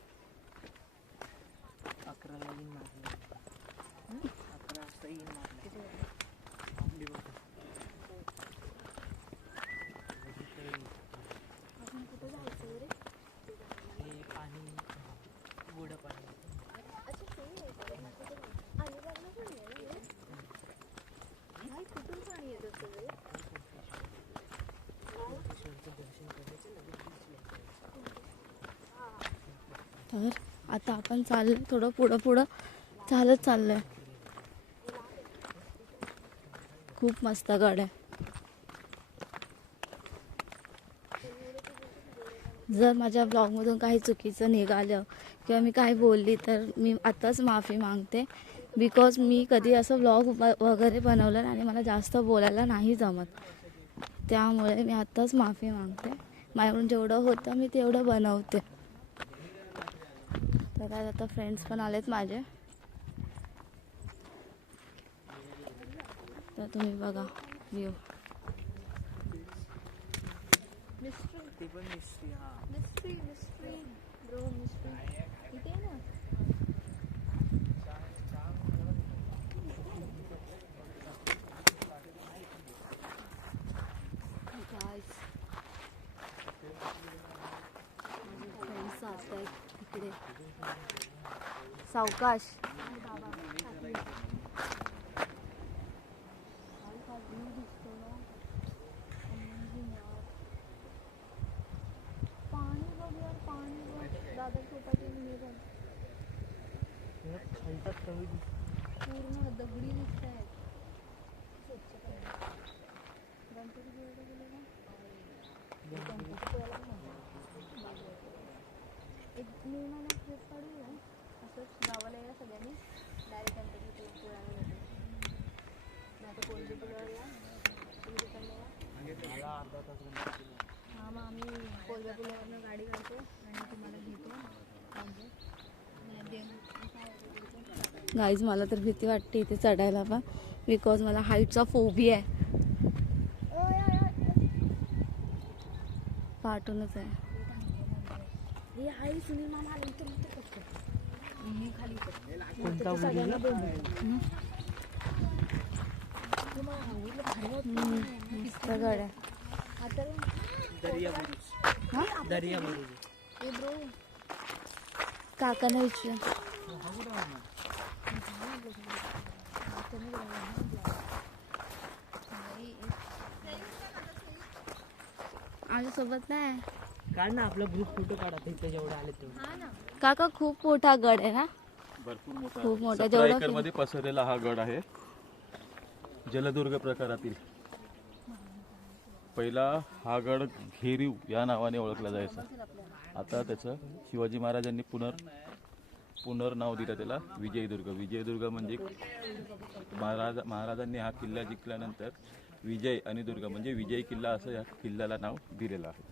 11 ला येईन मारलं. 11 वाजता येईन मारलं. आपली बघा. हे पाणी गोड पाणी. तर आता आपण चाललो थोडं पुढं चालत चाललोय. खूप मस्त गड आहे. जर माझ्या ब्लॉगमधून काही चुकीचं निघालं किंवा मी काही बोलली तर मी आताच माफी मागते. बिकॉज मी कधी असं ब्लॉग वगैरे बनवलं आणि मला जास्त बोलायला नाही जमत. त्यामुळे मी आताच माफी मागते. माझ्याकडून जेवढं होतं मी तेवढं बनवते. तर आता फ्रेंड्स पण आलेत माझे. तर तुम्ही बघा व्ह्यू. ते पण मिस्ट्री. हा मिस्ट्री ब्रो मिस्ट्री. इथे ना फ्रेंड्स जात आहेत तिकडे. सावकाश. पाणी बघ यार, पाणी बघ. दादा छोटाचे खालचा तळी पूर्ण दगडी दिसत आहेत. गणपती पुळ्याला गेले ना. एक मी मला ट्रिप काढूया असंच गावाला या सगळ्यांनी. डायरेक्ट गणपती पुळ्याला जातो. नाही तर कोणती पुळ्यावर या हां. मग आम्ही कोलब्या पुलावरनं गाडी काढतो आणि तुम्हाला घेतो. गाईज मला तर भीती वाटते इथे चढायला पण. बिकॉज मला हाईटचा फोबिया आहे. पाठवूनच आहे. हे आहे सुनील मामा आले तर मी खाली कोणता सगळ्यांना मस्त गड आहे. आता दर्या बुरुज. दर्या बुरुज. काकाने विचार. माझ्यासोबत नाही. काढ ना आपला ग्रुप फोटो काढा तिथे जेवढे आले तेवढे. काका खूप मोठा गड आहे ना. भरपूर मोठा. खूप मोठा. 17 एकरमध्ये पसरलेला हा गड आहे. जलदुर्ग प्रकारातील पहिला हा गड घेरीव या नावाने ओळखला जायचा. आता त्याचं शिवाजी महाराजांनी पुनर्नाव दिलं त्याला विजयदुर्ग. विजयदुर्ग म्हणजे महाराजांनी हा किल्ला जिंकल्यानंतर विजय आणि दुर्ग म्हणजे विजय किल्ला असं या किल्ल्याला नाव दिलेलं आहे.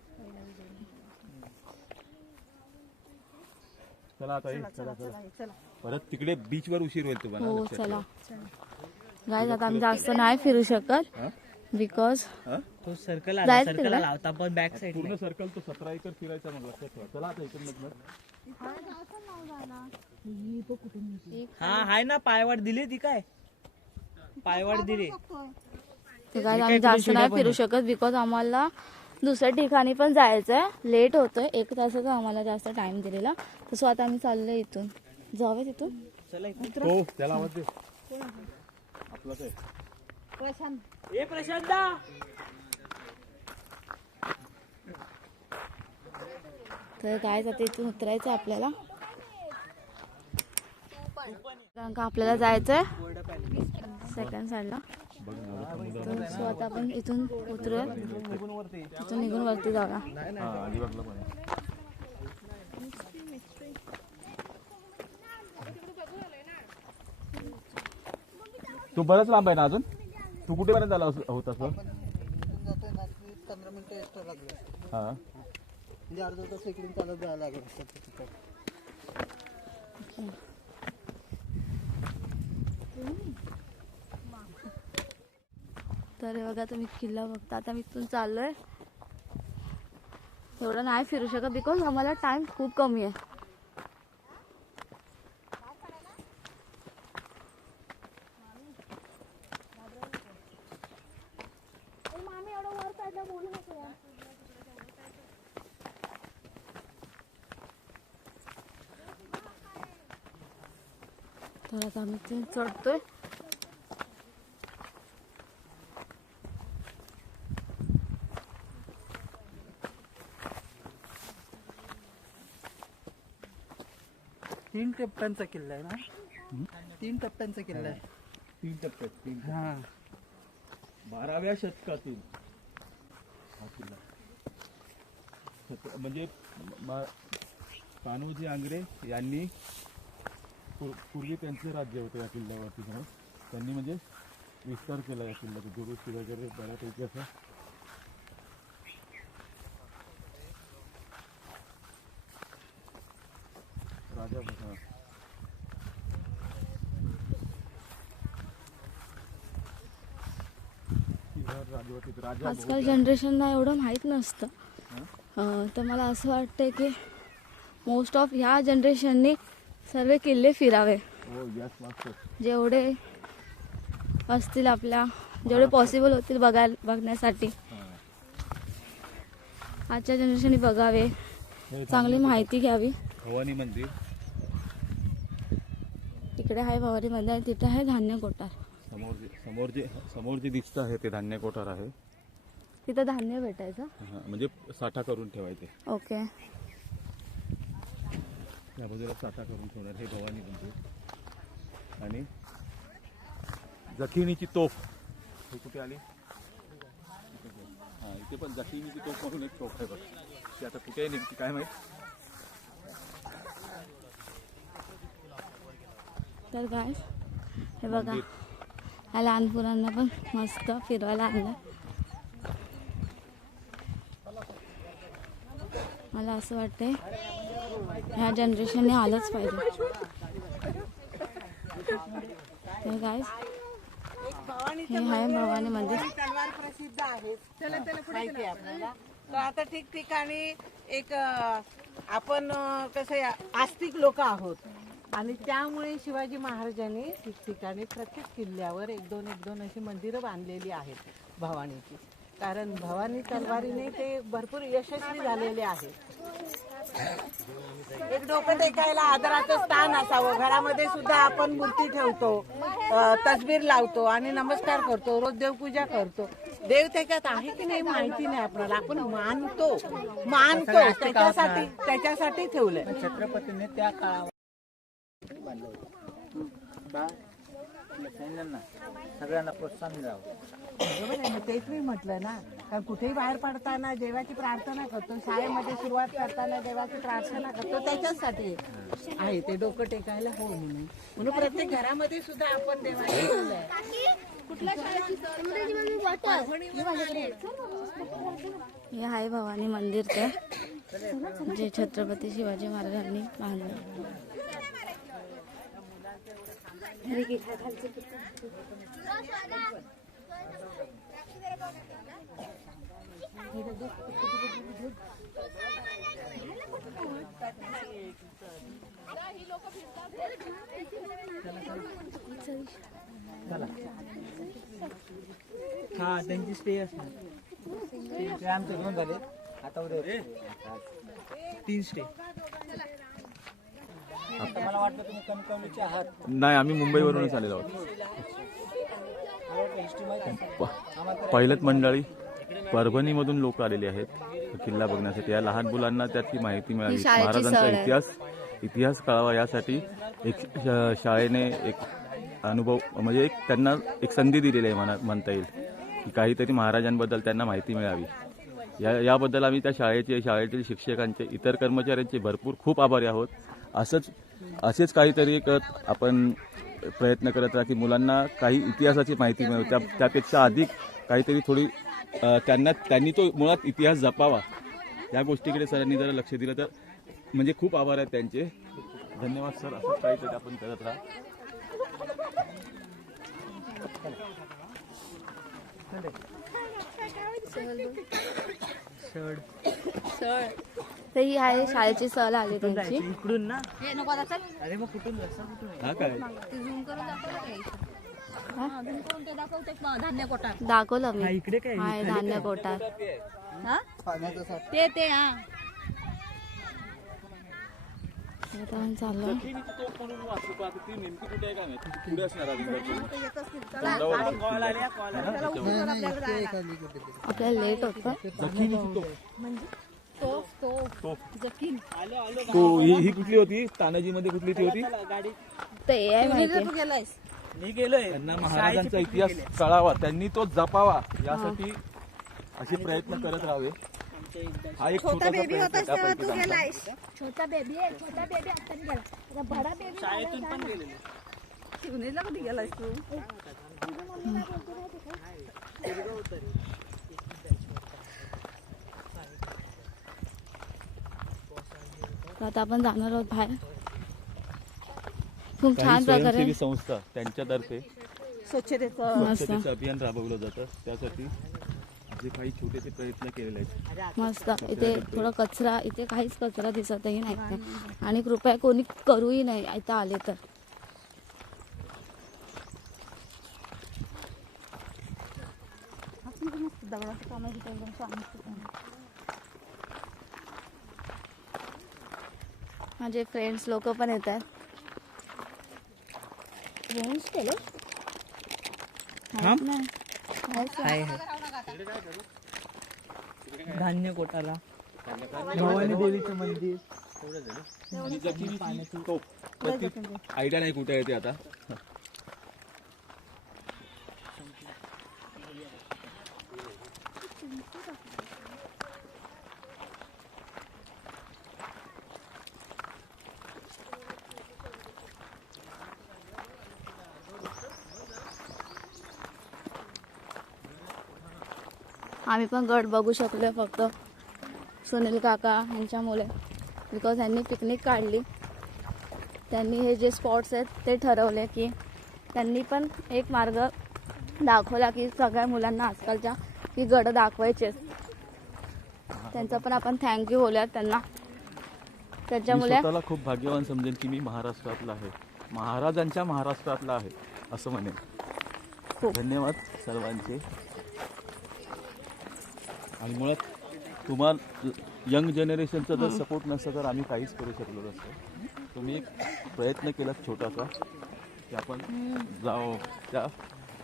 चला आता चला परत तिकडे बीचवर उशीर होईल तुम्हाला. हो चला गाईज, आता आम्ही जास्त नाही फिरू शकत बिकॉज तो सर्कल जायचं सर्कल तिकडे? लावता पण बॅक साईड पूर्ण सर्कल तो 17 एकर फिरायचा मग लक्षात ठेवा. चला आता इकडनं हा आहे ना, पायवाट दिली ती काय पायवाट दिली. ते काय आम्ही जास्त नाही फिरू शकत बिकॉज आम्हाला दुसऱ्या ठिकाणी पण जायचं आहे. लेट होतोय, 1 तासाचा आम्हाला जास्त टाइम दिलेला. तसं आता आम्ही चाललोय इथून. जाऊया तिथून. हो त्याला आवाज दे. आपलाच आहे. ए प्रशांता, तर काय आता इथून उतरायचं आपल्याला, कारण का आपल्याला जायचंय सेकंड साईडला. तर सो आता आपण इथून उतरूया, इथून निघून वरती जाऊया. हा अलिबागला पण आहे. तू बरंच लांब आहे ना अजून. तू कुठेपर्यंत आला होता सर? 15 मिनिटं एक्स्ट्रा लागले. हा म्हणजे अर्धा तास इकडून चालत जायला लागेल. तर हे बघा तुम्ही किल्ला बघता. आता मी इथून चाललोय. एवढं नाही फिरू शकत बिकॉज आम्हाला टाइम खूप कमी आहे. तर आता आम्ही इथून चढतोय. तीन टप्प्यांचा किल्ला आहे ना. 3 टप्प्यांचा किल्ला आहे. 3 टप्प्यात. हा 12व्या शतकातील हा किल्ला. म्हणजे कान्होजी आंग्रे यांनी पूर्वी त्यांचे राज्य होते या किल्ल्यावरती. त्यांनी म्हणजे विस्तार केला या किल्ल्याचा, दुरुस्ती वगैरे बऱ्यापैकी असं. राजा आजकाल जनरेशनला एवढं माहीत नसतं. तर मला असं वाटतं की मोस्ट ऑफ ह्या जनरेशननी सर्व किल्ले फिरावे. जेवढे असतील आपल्या, जेवढे पॉसिबल होतील बघण्यासाठी आजच्या जनरेशननी बघावे, चांगली माहिती घ्यावी. भवानी मंदिर इकडे आहे भवानी मंदिर आणि तिथे आहे धान्य कोठार. समोर जे दिसतं आहे ते धान्य कोठार आहे. तिथं धान्य भेटायचं म्हणजे साठा करून ठेवायचे. ओके. या बाजूला साठा करून ठेवणार हे भवानी मंदिर. आणि जखिनीची तोफ हे कुठे आली? हा इथे पण जखिनीची तोफ म्हणून एक तोफ आहे बघ. ती आता कुठे नेमकी काय माहित. तर काय हे बघा, ह्या लहान मुलांना पण मस्त फिरवायला आणलं. मला असं वाटतंय ह्या जनरेशनने आलंच पाहिजे. तर काय हे आहे भवानी मंदिर. तलवार प्रसिद्ध आहे माहिती आहे आपल्याला. तर आता ठिकठिकाणी एक आपण कसं आस्तिक लोक आहोत आणि त्यामुळे शिवाजी महाराजांनी ठिकठिकाणी प्रत्येक किल्ल्यावर एक दोन अशी मंदिरं बांधलेली आहेत भवानीची. कारण भवानी तलवारीने ते भरपूर यशस्वी झालेले आहेत. एक डोकं टेकायला आदराचं स्थान असावं. घरामध्ये सुद्धा आपण मूर्ती ठेवतो, तसबीर लावतो आणि नमस्कार करतो, रोज देवपूजा करतो. देव त्याच्यात आहे की नाही माहिती नाही आपल्याला, आपण मानतो त्याच्यासाठी ठेवलंय. छत्रपतीने त्या काळावर सैन्यांना सगळ्यांना प्रोत्साहन द्यावं. बरोबर आहे ना, तेच मी म्हटलं ना. कारण कुठेही बाहेर पडताना देवाची प्रार्थना करतो, शाळेमध्ये सुरुवात करताना देवाची प्रार्थना करतो, त्याच्याचसाठी आहे ते डोकं टेकायला हो म्हणून. म्हणून प्रत्येक घरामध्ये सुद्धा आपण देवाला बोलवलंय. हे आहे भवानी मंदिर ते जे छत्रपती शिवाजी महाराजांनी बांधलं. हा त्यांची स्टे असणार. ते आमचे घेऊन झाले आता उद्या 3 स्टे. आता मला वाटतं तुम्ही कणकवलीचे आहात. नाही, आम्ही मुंबईवरूनच आलेलो आहोत. हिस्ट्री माहिती आहे? पहिल्याच मंडळी परभणीमधून लोक आलेले आहेत किल्ला बघण्यासाठी. या लहान मुलांना त्याची माहिती मिळावी, ही शाळेची महाराजांचा सहल आहे. इतिहास कळावा यासाठी एक शाळेने एक अनुभव म्हणजे एक त्यांना एक संधी दिलेली आहे म्हणता येईल की काहीतरी महाराजांबद्दल त्यांना माहिती मिळावी. याबद्दल आम्ही त्या शाळेतील शिक्षकांचे, इतर कर्मचाऱ्यांचे भरपूर खूप आभारी आहोत. असेच काहीतरी आपण प्रयत्न करत राहा की मुलांना काही इतिहासाची माहिती मिळेल. त्यापेक्षा अधिक काहीतरी थोडी त्यांनी तो मुळात इतिहास जपावा या गोष्टीकडे सरांनी जरा लक्ष दिलं तर म्हणजे खूप आभार आहेत त्यांचे. धन्यवाद सर. असं काहीतरी आपण करत राहा. तर ही आहे शाळेची सहल आली त्यांची. इकडून ना. अरे मग कुठून रस्ता कुठून? हा काय धान्य कोटा दाखवलं मी. इकडे काय हाय धान्य कोठार. ते हा चाललं. आपल्याला लेट होतं. ही कुठली होती तानाजी मध्ये कुठली ती होती ते आहे माहिती. मी गेलोय. त्यांना महाराजांचा इतिहास कळावा, त्यांनी तो जपावा यासाठी असे प्रयत्न करत राहावे. हा एक छोटा बेबी होता छोटा बेबी आहे. छोटा बेबी आता गेला. आता बडा बेबी शाळेतून पण गेलेले. शिवनेला कधी गेलास तू? आता आपण जाणार आहोत बाहेर. खूप छान प्रकारे स्वयंसेवी संस्था त्यांच्यातर्फे स्वच्छतेचं स्वच्छतेचं अभियान राबवलं जातं. त्यासाठी जे काही छोटेसे प्रयत्न केलेले आहेत. मस्त. इथे थोडा कचरा, इथे काहीच कचरा दिसतही नाही आणि कृपया कोणी करूही नाही इथं आले तर. माझे फ्रेंड्स लोक पण येत आहेत. धान्य कोटाला भवानी देवीचं मंदिर. आयडिया नाही कुठे येते आता. आम्ही पण गड बघू शकलो फक्त सुनील काका यांच्यामुळे. बिकॉज यांनी पिकनिक काढली. त्यांनी हे जे स्पॉट्स आहेत ते ठरवले की त्यांनी पण एक मार्ग दाखवला की सगळ्या मुलांना आजकालच्या की गड दाखवायचे. त्यांचा पण आपण थँक्यू बोलूयात त्यांना. त्याच्यामुळे मी स्वतःला खूप भाग्यवान समजेन की मी महाराष्ट्रातला आहे, महाराजांच्या महाराष्ट्रातला आहे असं म्हणेन. धन्यवाद सर्वांचे. आणि मुळात तुम्हाला यंग जनरेशनचा जर सपोर्ट नसतं तर आम्ही काहीच करू शकलो नसतो. तुम्ही एक प्रयत्न केला छोटासा की आपण जावं त्या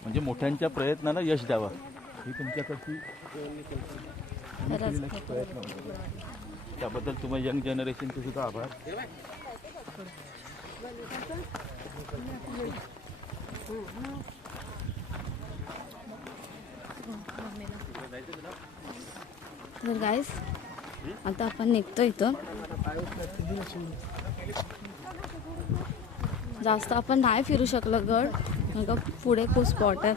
म्हणजे मोठ्यांच्या प्रयत्नाला यश द्यावं ही तुमच्याकडची प्रयत्न होतो. त्याबद्दल तुम्हाला यंग जनरेशनचे सुद्धा आभार. तर गाईस आता आपण निघतो इथं. जास्त आपण नाही फिरू शकलो गड, कारण का पुढे खूप स्पॉट आहेत.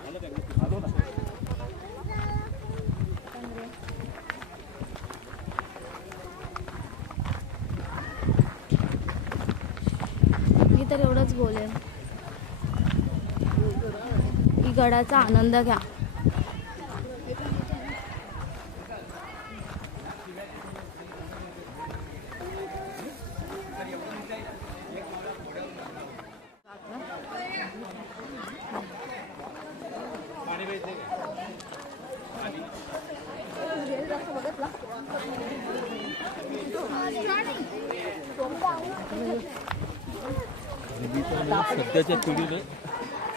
मी तर एवढंच बोलेन की गडाचा आनंद घ्या.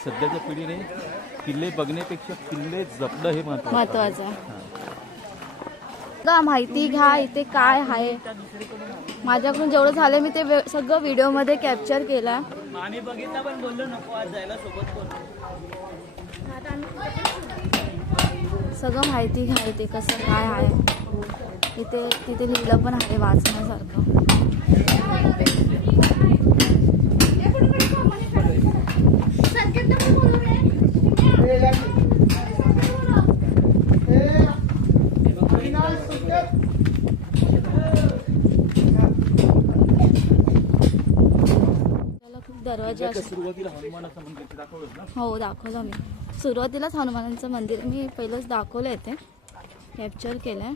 सध्याच्या पिढीने किल्ले बघण्यापेक्षा किल्ले जपणं हे महत्वाचं आहे. माहिती घ्या इथे काय आहे. माझ्याकडून जेवढं झालं मी ते सगळं व्हिडिओमध्ये कॅप्चर केलं. आम्ही बघितलं पण बोललो नको आज जायला सोबत कोण. सगळं माहिती घ्या इथे कसं काय आहे. इथे तिथे लिहिलं पण आहे वाचण्यासारखं. दरवाजा सुरुवातीला हनुमानाचं मंदिर दाखवलं ना. हो दाखवलं मी. सुरुवातीलाच हनुमानाचं मंदिर मी पहिलंच दाखवलं आहे, ते कॅप्चर केलं आहे.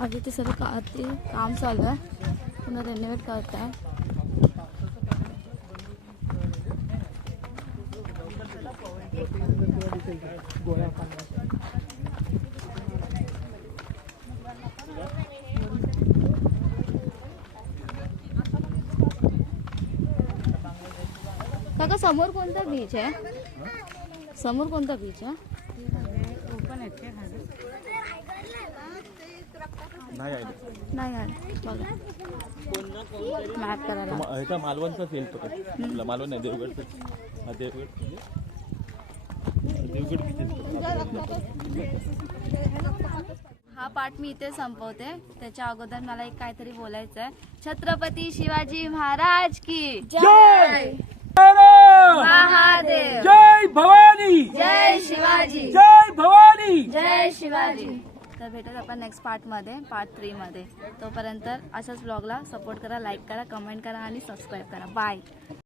आधी ते सगळं ते काम चालू आहे, पुन्हा रेनोव्हेट करत आहे. काका समोर कोणता बीच आहे? समोर कोणता बीच आहे? नाही आहे नाही आहे बघा मॅप करायला. ह्याचा मालवणचाच येईल तो. आपला मालवण आहे देवगडचं. हा देवगड देवगड हा पाठ मी इथे संपवते. त्याच्या अगोदर मला एक काहीतरी बोलायचं आहे. छत्रपती शिवाजी महाराज की जय. महादेव. जय भवानी. जय शिवाजी. जय भवानी. जय शिवाजी. तर भेटत आपण नेक्स्ट पार्टमध्ये, पार्ट 3 मध्ये. तोपर्यंत अशाच ब्लॉगला सपोर्ट करा, लाईक करा, कमेंट करा आणि सबस्क्राईब करा. बाय.